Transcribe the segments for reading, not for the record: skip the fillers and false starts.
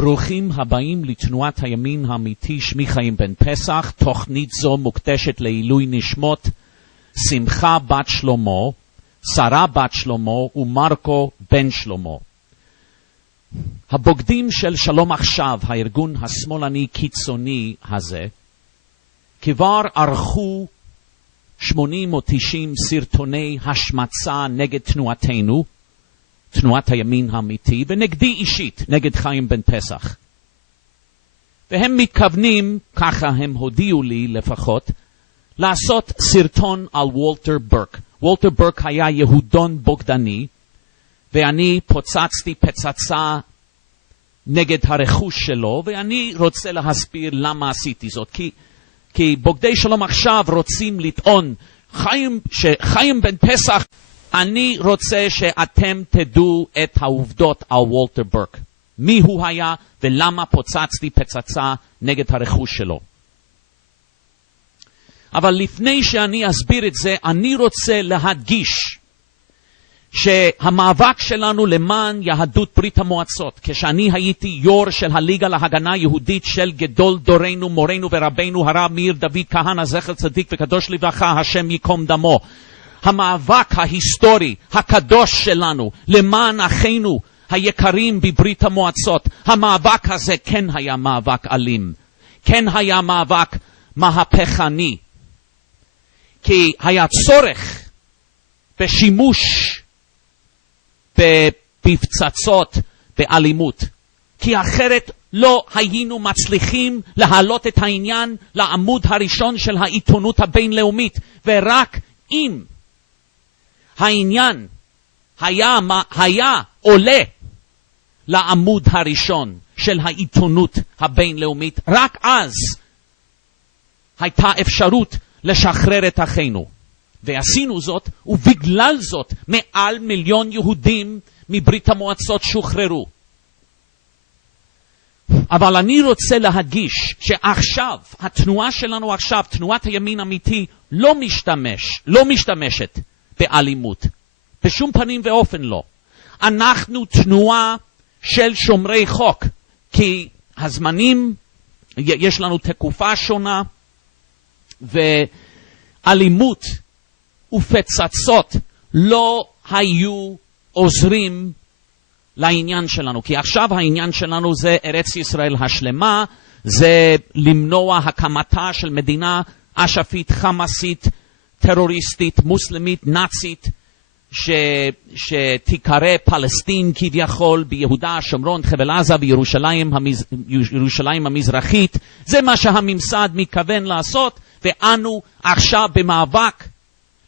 ברוכים הבאים לתנועת הימין האמיתי, שמי חיים בן פסח. תוכנית זו מוקדשת לעילוי נשמות שמחה בת שלמה, שרה בת שלמה ומרקו בן שלמה. הבוגדים של שלום עכשיו, הארגון השמאלני קיצוני הזה, כבר ערכו 80 או 90 סרטוני השמצה נגד תנועתנו, תנועת הימין האמיתי, ונגדי אישית, נגד חיים בן פסח. והם מתכוונים, ככה הם הודיעו לי לפחות, לעשות סרטון על וולטר ברק. וולטר ברק היה יהודון בוגדני, ואני פוצצתי פצצה נגד הרכוש שלו, ואני רוצה להסביר למה עשיתי זאת. כי בוגדי שלום עכשיו רוצים לטעון, שחיים בן פסח, אני רוצה שאתם תדעו את העובדות על וולטר ברק. מי הוא היה ולמה פוצצתי פצצה נגד הרכוש שלו. אבל לפני שאני אסביר את זה, אני רוצה להדגיש שהמאבק שלנו למען יהדות ברית המועצות, כשאני הייתי יו"ר של הליגה להגנה יהודית של גדול דורנו, מורנו ורבנו הרב מאיר דוד כהנא זכר צדיק וקדוש לברכה, השם ייקום דמו, המאבק ההיסטורי הקדוש שלנו למען אחינו היקרים בברית המועצות, המאבק הזה כן היה מאבק אלים, כן היה מאבק מהפכני, כי היה צורך בשימוש בפצצות באלימות, כי אחרת לא היינו מצליחים להעלות את העניין לעמוד הראשון של העיתונות הבינלאומית, ורק אם העניין היה עולה לעמוד הראשון של העיתונות הבינלאומית, רק אז הייתה אפשרות לשחרר את אחינו. ועשינו זאת, ובגלל זאת 1,000,000 יהודים מברית המועצות שוחררו. אבל אני רוצה להדגיש שעכשיו, התנועה שלנו עכשיו, תנועת הימין האמיתי, לא משתמשת באלימות. בשום פנים ואופן לא. אנחנו תנועה של שומרי חוק, כי הזמנים, יש לנו תקופה שונה, ואלימות ופצצות לא היו עוזרים לעניין שלנו. כי עכשיו העניין שלנו זה ארץ ישראל השלמה, זה למנוע הקמתה של מדינה אשפית, חמאסית, טרוריסטית, מוסלמית, נאצית, שתיקרא פלסטין כביכול ביהודה, שומרון, חבל עזה וירושלים המזרחית. זה מה שהממסד מתכוון לעשות, ואנו עכשיו במאבק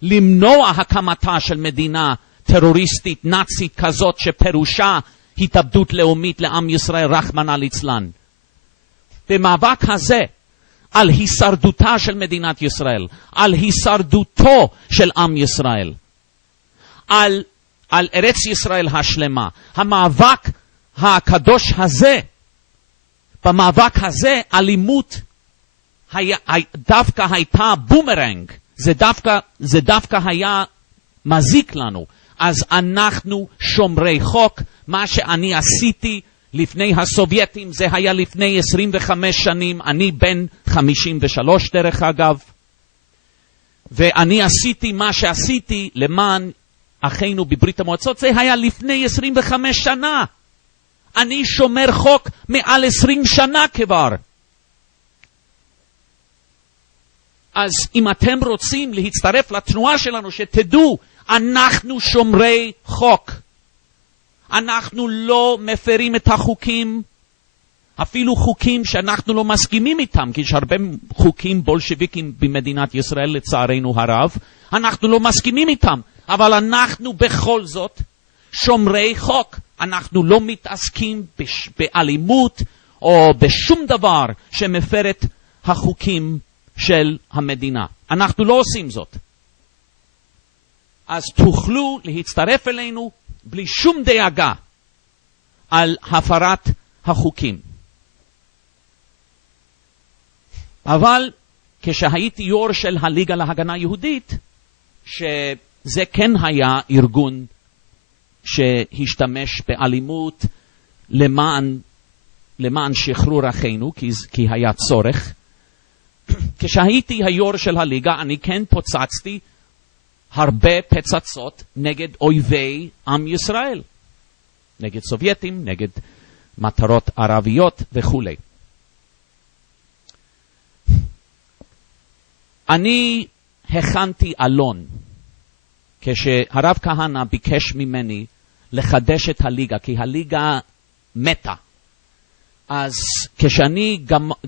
למנוע הקמתה של מדינה טרוריסטית, נאצית כזאת, שפירושה התאבדות לאומית לעם ישראל, רחמנא ליצלן. במאבק הזה, על הישרדותה של מדינת ישראל, על הישרדותו של עם ישראל, על ארץ ישראל השלמה, המאבק הקדוש הזה, במאבק הזה אלימות דווקא הייתה בומרנג, זה דווקא היה מזיק לנו. אז אנחנו שומרי חוק. מה שאני עשיתי לפני הסובייטים, זה היה לפני 25 שנים, אני בן 53 דרך אגב, ואני עשיתי מה שעשיתי למען אחינו בברית המועצות, זה היה לפני 25 שנה. אני שומר חוק מעל 20 שנה כבר. אז אם אתם רוצים להצטרף לתנועה שלנו, שתדעו, אנחנו שומרי חוק. אנחנו לא מפרים את החוקים, אפילו חוקים שאנחנו לא מסכימים איתם, כי יש הרבה חוקים בולשביקים במדינת ישראל, לצערנו הרב, אנחנו לא מסכימים איתם, אבל אנחנו בכל זאת שומרי חוק. אנחנו לא מתעסקים באלימות או בשום דבר שמפר את החוקים של המדינה. אנחנו לא עושים זאת. אז תוכלו להצטרף אלינו בלי שום דאגה על הפרת החוקים. אבל כשהייתי יו"ר של הליגה להגנה יהודית, שזה כן היה ארגון שהשתמש באלימות למען למען שחרור אחינו, כי היה צורך. כשהייתי היו"ר של הליגה, אני כן פוצצתי הרבה פצצות נגד אויבי עם ישראל. נגד סובייטים, נגד מטרות ערביות וכו'. אני הכנתי אלון, כשהרב כהנא ביקש ממני לחדש את הליגה, כי הליגה מתה. אז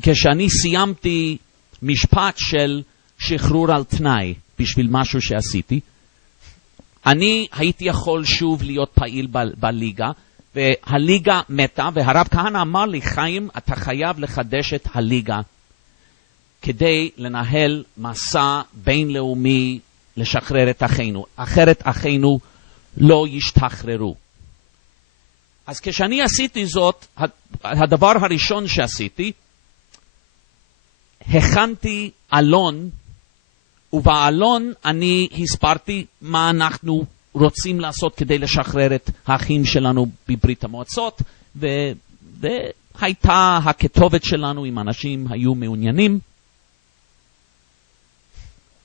כשאני סיימתי משפט של שחרור על תנאי בשביל משהו שעשיתי, אני הייתי יכול שוב להיות פעיל בליגה, והליגה מתה, והרב כהנא אמר לי, חיים, אתה חייב לחדש את הליגה, כדי לנהל מסע בינלאומי לשחרר את אחינו. אחרת אחינו לא ישתחררו. אז כשאני עשיתי זאת, הדבר הראשון שעשיתי, הכנתי אלון, ובאלון אני הסברתי מה אנחנו רוצים לעשות כדי לשחרר את האחים שלנו בברית המועצות, והייתה הכתובת שלנו אם אנשים היו מעוניינים.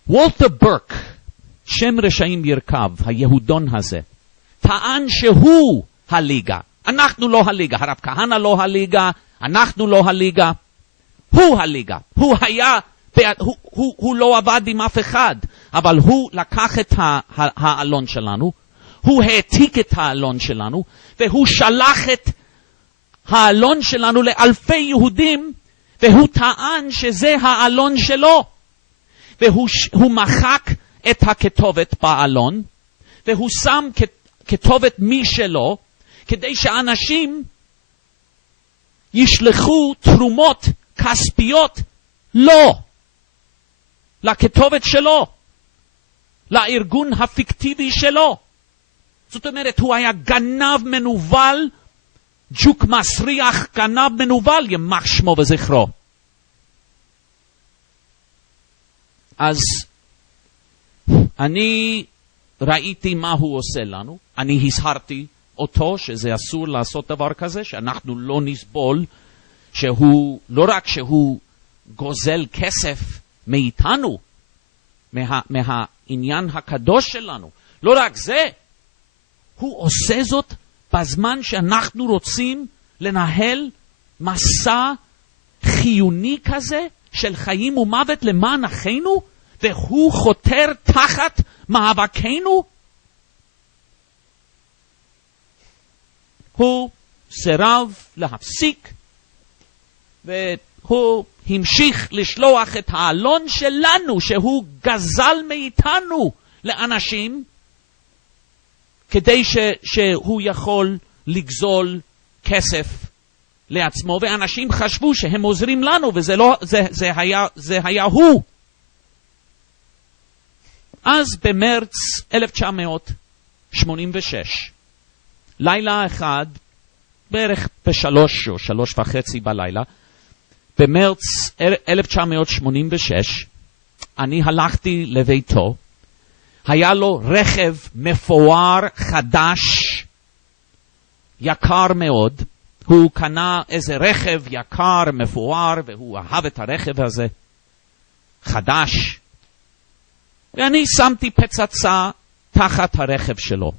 וולטר ברק, שם רשעים ירכב, היהודון הזה, טען שהוא הליגה. אנחנו לא הליגה, הרב כהנא לא הליגה, אנחנו לא הליגה, הוא הליגה. הוא לא עבד עם אף אחד, אבל הוא לקח את האלון שלנו, הוא העתיק את האלון שלנו, והוא שלח את האלון שלנו לאלפי יהודים, והוא טען שזה האלון שלו. והוא מחק את הכתובת באלון, והוא שם כתובת משלו, כדי שאנשים ישלחו תרומות כספיות לא לכתובת שלו, לארגון הפיקטיבי שלו. זאת אומרת, הוא היה גנב מנוול, ג'וק מסריח, גנב מנוול, ימח שמו וזכרו. אז אני ראיתי מה הוא עושה לנו, אני הזהרתי אותו שזה אסור לעשות דבר כזה, שאנחנו לא נסבול, שהוא, לא רק שהוא גוזל כסף מאיתנו, מהעניין הקדוש שלנו, לא רק זה, הוא עושה זאת בזמן שאנחנו רוצים לנהל מסע חיוני כזה, של חיים ומוות למען אחינו, והוא חותר תחת מאבקנו. הוא סירב להפסיק, והוא המשיך לשלוח את האלון שלנו, שהוא גזל מאיתנו לאנשים, כדי שהוא יכול לגזול כסף לעצמו, ואנשים חשבו שהם עוזרים לנו, וזה לא, זה היה הוא. אז במרץ 1986, לילה אחד, בערך ב3 או 3:30 בלילה, במרץ 1986, אני הלכתי לביתו, היה לו רכב מפואר חדש, יקר מאוד, הוא קנה איזה רכב יקר, מפואר, והוא אהב את הרכב הזה, חדש. ואני שמתי פצצה תחת הרכב שלו.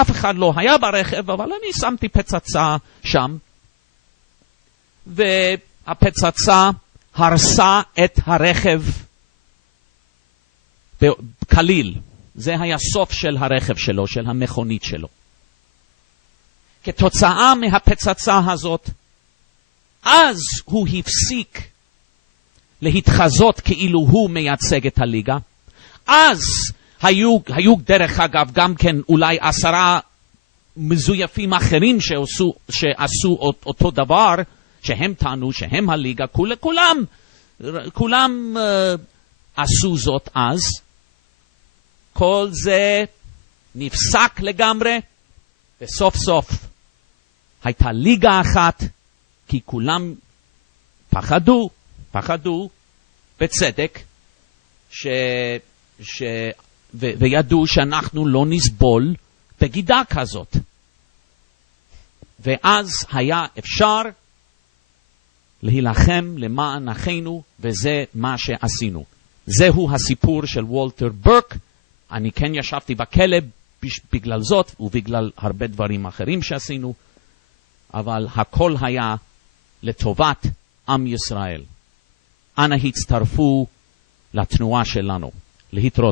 אף אחד לא היה ברכב, אבל אני שמתי פצצה שם. והפצצה הרסה את הרכב בקליל. זה היה סוף של הרכב שלו, של המכונית שלו. כתוצאה מהפצצה הזאת, אז הוא הפסיק להתחזות כאילו הוא מייצג את הליגה. אז היו דרך אגב גם כן אולי 10 מזויפים אחרים שעשו אותו דבר, שהם טענו שהם הליגה, כולם עשו זאת אז. כל זה נפסק לגמרי, וסוף סוף הייתה ליגה אחת, כי כולם פחדו בצדק, וידעו שאנחנו לא נסבול בגידה כזאת. ואז היה אפשר להילחם למען אחינו, וזה מה שעשינו. זהו הסיפור של וולטר ברק. אני כן ישבתי בכלא בגלל זאת, ובגלל הרבה דברים אחרים שעשינו, אבל הכל היה לטובת עם ישראל. אנא הצטרפו לתנועה שלנו. להתראות.